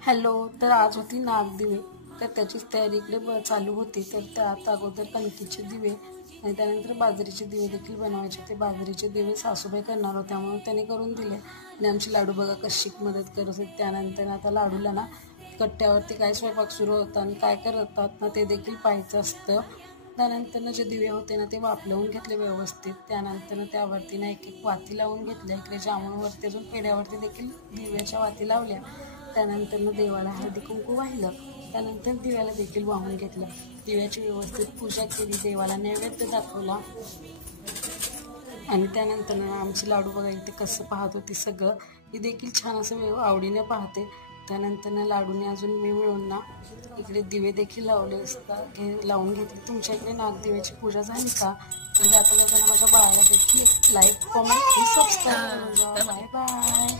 Hello. तर आज होती नागदिवे, तर त्याचीच तयारी इकडे चालू होती. तर त्यात अगोदर कणकीचे दिवे आणि त्यानंतर बाजरीचे दिवे देखील बनवायचे. ते बाजरीचे दिवे सासूबाई करणार होत्या म्हणून त्याने करून दिले आणि आमची लाडू बघा कशी मदत करत होती. त्यानंतर आता लाडूला ना कट्ट्यावरती काय स्वयंपाक सुरू होता आणि काय करतात ना ते देखील पाहायचं असतं. त्यानंतर जे दिवे होते ना ते वाफलवून घेतले व्यवस्थित. त्यानंतर त्यावरती ना एक एक वाती लावून घेतल्या. इकडे जामुनवरती अजून पेढ्यावरती देखील दिव्याच्या वाती लावल्या. त्यानंतर देवाला हळदी कुंकू वाहिलं. त्यानंतर दिव्याला देखील वाहून घेतलं. दिव्याची व्यवस्थित पूजा केली, देवाला नैवेद्य दाखवला आणि त्यानंतर आमची लाडू बघा इथे कसं पाहत होती सगळं. ही देखील छान असं आवडीने पाहते. त्यानंतर लाडूने अजून मी मिळून ना इकडे दिवे देखील लावले लावून घेतले. तुमच्या इकडे नागदिव्याची पूजा झाली का? म्हणजे आता जाताना माझ्या बाळाला देखील लाईक कमेंट सबस्क्राईब करून बाय बाय.